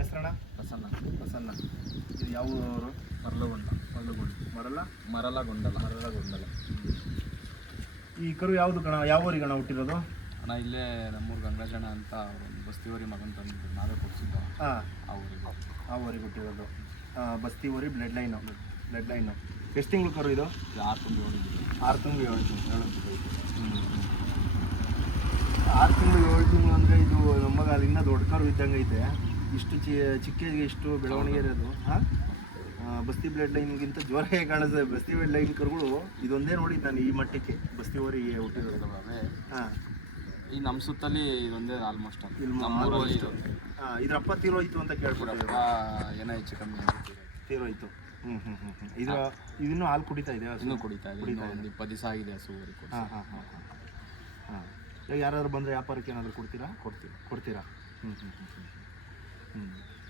ಹೆಸರಣ್ಣ? ಪ್ರಸನ್ನ. ಪ್ರಸನ್ನ. ಇದು ಯಾವ ಊರು? ಮರಲಗೊಂಡಲ. ಈ ಕರು ಯಾವುದು ಗಣ, ಯಾವ ಊರಿಗೆ ಗಣ ಹುಟ್ಟಿರೋದು? ಅಣ್ಣ ಇಲ್ಲೇ ನಮ್ಮೂರು ಗಂಗಾಜಣ ಅಂತ ಒಂದು ಬಸ್ತಿವರಿ ಮಗನ್ ತಂದು ನಾವೇ ಕೊಡ್ಸಿದ್ದು. ಆ ಊರಿಗೆ ಹುಟ್ಟಿರೋದು. ಬಸ್ತಿ ಊರಿ ಬ್ಲಡ್ ಲೈನು. ಎಷ್ಟು ತಿಂಗಳು ಕರು ಇದು? 6 ತಿಂಗಳು 7 ತಿಂಗಳು 6 ತಿಂಗಳು 7 ತಿಂಗಳು ಅಂದರೆ ಇದು ನಮಗೆ ಅದು ಇನ್ನೂ ದೊಡ್ಡ ಕರು ಇದ್ದಂಗೆ ಐತೆ. ಇಷ್ಟು ಚಿಕ್ಕಗೆ ಇಷ್ಟು ಬೆಳವಣಿಗೆ ಇರೋದು. ಬಸ್ತಿ ಬ್ಲಡ್ ಲೈನ್ಗಿಂತ ಜೋರಾಗಿ ಕಾಣಿಸ್ತದೆ. ಬಸ್ತಿ ಬ್ಲಡ್ ಲೈನ್ ಕರುಗಳು ಇದೊಂದೇ ನೋಡಿ ನಾನು ಈ ಮಟ್ಟಕ್ಕೆ ಬಸ್ತಿ ಊರಿಗೆ ಹುಟ್ಟಿರೋದು. ಈ ನಮ್ಮ ಸುತ್ತಲ್ಲಿ ಇದೊಂದೇ ಆಲ್ಮೋಸ್ಟ್ ನಮ್ಮೂರಲ್ಲಿ. ಇದ್ರಪ್ಪ ತೀರೋಯ್ತು ಅಂತ ಕೇಳ್ಬಿಟ್ಟು ಏನೋ ಹೆಚ್ಚು ಕಮ್ಮಿ ತೀರೋಯ್ತು. ಇದು ಇದನ್ನು ಹಾಲು ಕುಡಿತಾ ಇದೆ? ಇನ್ನೂ ಕುಡಿತಾ ಇದೆ. ಒಂದು 20 ದಿವಸ ಆಗಿದೆ ಹಸು ಊರಿಗೆ. ಯಾರಾದ್ರು ಬಂದರೆ ವ್ಯಾಪಾರಕ್ಕೆ ಏನಾದರೂ ಕೊಡ್ತೀರಾ?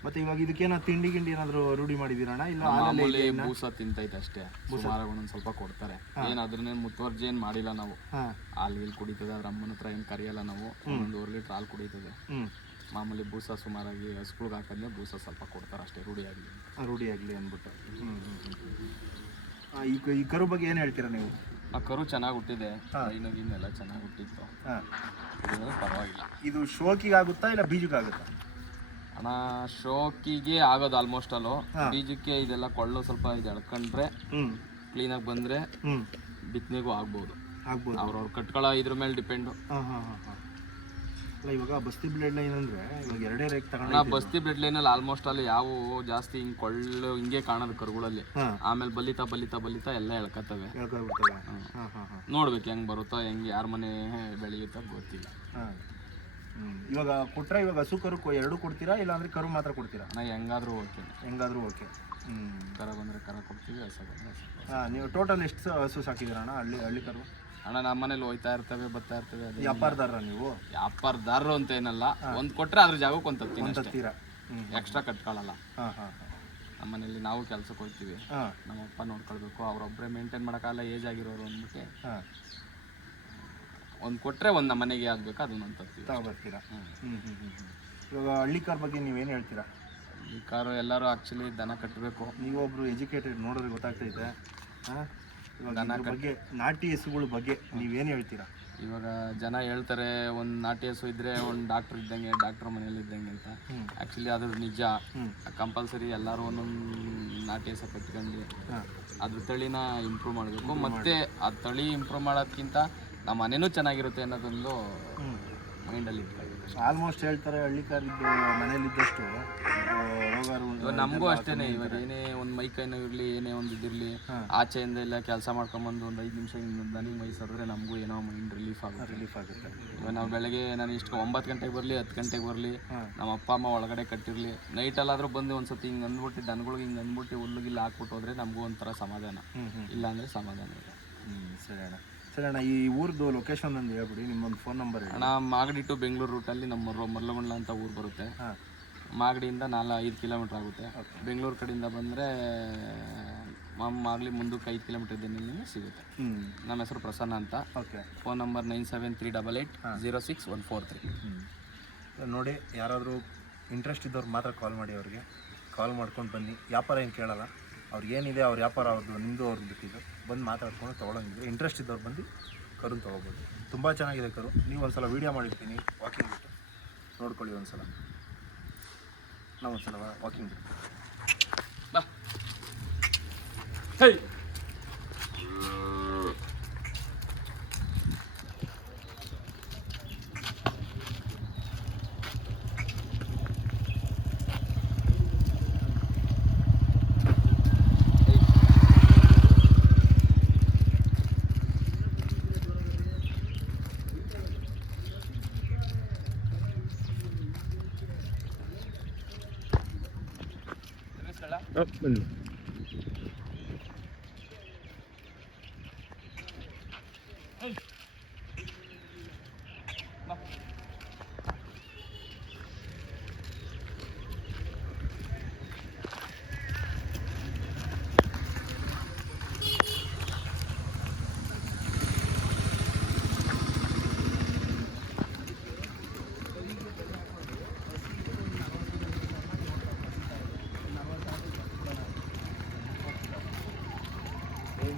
ಮತ್ತೆ ಇವಾಗ ಇದಕ್ಕೇನೋ ತಿಂಡಿ ಏನಾದರೂ ರೂಢಿ ಮಾಡಿದ್ದೀರಣ್ಣ? ಇಲ್ಲ ಮಾಮೂಲಿ ಬೂಸ ತಿಂತೈತೆ ಅಷ್ಟೇ. ಸುಮಾರಾಗಿ ಸ್ವಲ್ಪ ಕೊಡ್ತಾರೆ. ಏನು ಅದ್ರನ್ನೇನು ಮುತುವರ್ಜಿ ಏನು ಮಾಡಿಲ್ಲ ನಾವು. ಹಾಲು ಕುಡಿತದೆ. ಅದ್ರ ಅಮ್ಮನ ಹತ್ರ ಏನು ಕರಿಯಲ್ಲ ನಾವು. 1 ಲೀಟ್ರ್ ಹಾಲು ಕುಡಿತದೆ. ಮಾಮೂಲಿ ಬೂಸ ಸುಮಾರಾಗಿ ಹಸುಗಳಿಗೆ ಹಾಕಿದ್ರೆ ಬೂಸ ಸ್ವಲ್ಪ ಕೊಡ್ತಾರೆ ಅಷ್ಟೇ, ರೂಢಿಯಾಗಲಿ ಅಂದ್ಬಿಟ್ಟು. ಈ ಕರು ಬಗ್ಗೆ ಏನು ಹೇಳ್ತೀರಾ ನೀವು? ಆ ಕರು ಚೆನ್ನಾಗಿ ಹುಟ್ಟಿದೆ. ಇನ್ನೆಲ್ಲ ಚೆನ್ನಾಗಿ ಹುಟ್ಟಿತ್ತು. ಪರವಾಗಿಲ್ಲ. ಇದು ಶೋಕಿಗೆ ಆಗುತ್ತಾ ಇಲ್ಲ ಬೀಜಕ್ಕೆ ಆಗುತ್ತಾ? ಅಣ್ಣ ಶೋಕಿಗೆ ಆಗೋದು ಆಲ್ಮೋಸ್ಟ್ ಅಲ್ಲೋ. ಬೀಜಕ್ಕೆ ಇದೆಲ್ಲ ಕೊಳ್ಳು ಸ್ವಲ್ಪ ಇದು ಎಳ್ಕೊಂಡ್ರೆ ಕ್ಲೀನಾಗಿ ಬಂದರೆ ಬಿತ್ತನೆಗೂ ಆಗ್ಬೋದು. ಅವ್ರವ್ರು ಕಟ್ಕೊಳ್ಳೋ ಇದ್ರ ಮೇಲೆ ಡಿಪೆಂಡು. ಇವಾಗ ಬಸ್ತಿ ಬ್ಲಡ್ ಲೈನ್ ಅಂದರೆ ಇವಾಗ 2 ರೇಕ್ ತಗೊಂಡು ಬಸ್ತಿ ಬ್ಲಡ್ ಲೈನಲ್ಲಿ ಆಲ್ಮೋಸ್ಟ್ ಅಲ್ಲಿ ಯಾವ ಜಾಸ್ತಿ ಹಿಂಗೆ ಕೊಳ್ಳು ಹಿಂಗೆ ಕಾಣೋದು ಕರುಗಳಲ್ಲಿ. ಆಮೇಲೆ ಬಲಿತಾ ಎಲ್ಲ ಎಳ್ಕತ್ತವೆ. ನೋಡ್ಬೇಕು ಹೆಂಗೆ ಬರುತ್ತೋ, ಹೆಂಗೆ ಯಾರ ಮನೆ ಬೆಳೆಯುತ್ತೋ ಗೊತ್ತಿಲ್ಲ. ಇವಾಗ ಕೊಟ್ಟರೆ ಇವಾಗ ಹಸು ಕರು 2 ಕೊಡ್ತೀರಾ ಇಲ್ಲ ಅಂದರೆ ಕರು ಮಾತ್ರ ಕೊಡ್ತೀರಾ? ಹೆಂಗಾದ್ರೂ ಓಕೆ. ಕರ ಬಂದರೆ ಕರ ಕೊಡ್ತೀವಿ, ಹಸು ಬಂದರೆ. ನೀವು ಟೋಟಲ್ ಎಷ್ಟು ಹಸು ಸಾಕಿದ್ದೀರಣ್ಣ? ಹಳ್ಳಿ ಕರು ಅಣ್ಣ ನಮ್ಮ ಮನೇಲಿ ಹೋಯ್ತಾ ಇರ್ತವೆ, ಬರ್ತಾ ಇರ್ತವೆ. ಅದು ವ್ಯಾಪಾರದಾರ ನೀವು? ವ್ಯಾಪಾರದಾರರು ಅಂತ ಏನಲ್ಲ. ಒಂದು ಕೊಟ್ಟರೆ ಅದ್ರ ಜಾಗಕ್ಕೆ ಒಂದು ತತ್ತೀರಾ, ಎಕ್ಸ್ಟ್ರಾ ಕಟ್ಕೊಳ್ಳಲ್ಲ. ನಮ್ಮ ಮನೇಲಿ ನಾವು ಕೆಲ್ಸಕ್ಕೆ ಹೋಗ್ತೀವಿ. ನಮ್ಮ ಅಪ್ಪ ನೋಡ್ಕೊಳ್ಬೇಕು. ಅವ್ರೊಬ್ಬರೇ ಮೇಂಟೈನ್ ಮಾಡೋಕ್ಕಲ್ಲ, ಏಜ್ ಆಗಿರೋರು ಅಂದ್ಬಿಟ್ಟು ಒಂದು ಕೊಟ್ಟರೆ ಒಂದು ನಮ್ಮ ಮನೆಗೆ ಆಗಬೇಕು, ಅದನ್ನೊಂದು ತಗೊಬರ್ತೀರಾ. ಇವಾಗ ಹಳ್ಳಿ ಕಾರ್ ಬಗ್ಗೆ ನೀವೇನು ಹೇಳ್ತೀರಾ? ಈ ಕಾರು ಎಲ್ಲರೂ ಆ್ಯಕ್ಚುಲಿ ದನ ಕಟ್ಟಬೇಕು. ನೀವೊಬ್ರು ಎಜುಕೇಟೆಡ್, ನೋಡಿದ್ರೆ ಗೊತ್ತಾಗ್ತೈತೆ. ಇವಾಗ ಬಗ್ಗೆ ನಾಟಿ ಹಸುಗಳ ಬಗ್ಗೆ ನೀವೇನು ಹೇಳ್ತೀರಾ? ಇವಾಗ ಜನ ಹೇಳ್ತಾರೆ ಒಂದು ನಾಟಿ ಹಸು ಇದ್ದರೆ ಒಂದು ಡಾಕ್ಟ್ರ್ ಇದ್ದಂಗೆ, ಡಾಕ್ಟ್ರ್ ಮನೇಲಿ ಇದ್ದಂಗೆ ಅಂತ. ಆ್ಯಕ್ಚುಲಿ ಅದ್ರ ನಿಜ. ಕಂಪಲ್ಸರಿ ಎಲ್ಲರೂ ಒಂದೊಂದು ನಾಟಿ ಹಸು ಕಟ್ಕೊಂಡು ಅದ್ರ ತಳಿನ ಇಂಪ್ರೂವ್ ಮಾಡಬೇಕು. ಮತ್ತು ಆ ತಳಿ ಇಂಪ್ರೂವ್ ಮಾಡೋದಕ್ಕಿಂತ ನಮ್ಮ ಮನೇನೂ ಚೆನ್ನಾಗಿರುತ್ತೆ ಅನ್ನೋದೊಂದು ಮೈಂಡಲ್ಲಿ ಇರ್ತಾರೆ. ಆಲ್ಮೋಸ್ಟ್ ಹೇಳ್ತಾರೆ ಹಳ್ಳಿ ಕಾರಿದ್ದು ಮನೇಲಿದ್ದಷ್ಟು ರೋಗ. ನಮಗೂ ಅಷ್ಟೇ. ಇವಾಗ ಏನೇ ಒಂದು ಮೈ ಕೈ ನೋವು ಇರಲಿ, ಏನೇ ಒಂದು ಇದಿರಲಿ, ಆಚೆಯಿಂದ ಎಲ್ಲ ಕೆಲಸ ಮಾಡ್ಕೊಂಬಂದು ಒಂದು 5 ನಿಮಿಷ ನನಗೆ ಮೈ ಸರಿದ್ರೆ ನಮಗೂ ಏನೋ ಮೈಂಡ್ ರಿಲೀಫ್ ಆಗುತ್ತೆ. ಇವಾಗ ನಾವು ಬೆಳಗ್ಗೆ ನಾನು ಇಷ್ಟು 9 ಗಂಟೆಗೆ ಬರಲಿ, 10 ಗಂಟೆಗೆ ಬರಲಿ, ನಮ್ಮ ಅಪ್ಪ ಅಮ್ಮ ಒಳಗಡೆ ಕಟ್ಟಿರಲಿ, ನೈಟಲ್ಲಾದರೂ ಬಂದು ಒಂದು ಸತಿ ಹಿಂಗೆ ಅಂದ್ಬಿಟ್ಟು ದನಗಳಿಗೆ ಹಿಂಗೆ ಅಂದ್ಬಿಟ್ಟು ಹುಲ್ಲುಗಿಲ್ಲ ಹಾಕ್ಬಿಟ್ಟು ಹೋದರೆ ನಮಗೂ ಒಂಥರ ಸಮಾಧಾನ. ಇಲ್ಲಾಂದರೆ ಸಮಾಧಾನ ಇಲ್ಲ. ಸರಿ ಅಣ್ಣ, ಈ ಊರ್ದು ಲೊಕೇಶನ್ ಒಂದು ಹೇಳ್ಬಿಡಿ, ನಿಮ್ಮೊಂದು ಫೋನ್ ನಂಬರ್. ಅಣ್ಣ ಮಾಗಡಿ ಟು ಬೆಂಗಳೂರು ರೂಟಲ್ಲಿ ನಮ್ಮ ಮರಲಗೊಂಡ್ಲ ಅಂತ ಊರು ಬರುತ್ತೆ. ಮಾಗಡಿಯಿಂದ 4-5 ಕಿಲೋಮೀಟ್ರ್ ಆಗುತ್ತೆ. ಬೆಂಗಳೂರು ಕಡೆಯಿಂದ ಬಂದರೆ ಮಾಗಲಿ ಮುಂದಕ್ಕೆ 5 ಕಿಲೋಮೀಟ್ರ್ ನಿಮಗೆ ಸಿಗುತ್ತೆ. ನಮ್ಮ ಹೆಸರು ಪ್ರಸನ್ನ ಅಂತ. Phone number 9738806143. ನೋಡಿ, ಯಾರಾದರೂ ಇಂಟ್ರೆಸ್ಟ್ ಇದ್ದವ್ರು ಮಾತ್ರ ಕಾಲ್ ಮಾಡಿ. ಅವ್ರಿಗೆ ಕಾಲ್ ಮಾಡ್ಕೊಂಡು ಬನ್ನಿ. ವ್ಯಾಪಾರ ಏನು ಕೇಳಲ್ಲ. ಅವ್ರಿಗೇನಿದೆ ಅವ್ರ ವ್ಯಾಪಾರ ಅವ್ರದ್ದು, ನಿಮ್ಮದು ಅವ್ರದ್ದು ಬಿಟ್ಟಿದ್ದು ಬಂದು ಮಾತಾಡ್ಕೊಂಡು ತೊಗೊಳಂಗಿದ್ರೆ ಇಂಟ್ರೆಸ್ಟ್ ಇದ್ದವ್ರು ಬಂದು ಕರುನ ತೊಗೋಬೋದು. ತುಂಬ ಚೆನ್ನಾಗಿದೆ ಕರು. ನೀವು ಒಂದು ಸಲ ವೀಡಿಯೋ ಮಾಡಿರ್ತೀನಿ ವಾಕಿಂಗ್ ಬಿಟ್ಟು ನೋಡ್ಕೊಳ್ಳಿ. ಒಂದು ಸಲ ನಾವು ಒಂದು ಸಲ ವಾಕಿಂಗ್ ಬಿಟ್ಟು ಬನ್ನಿ. ಏ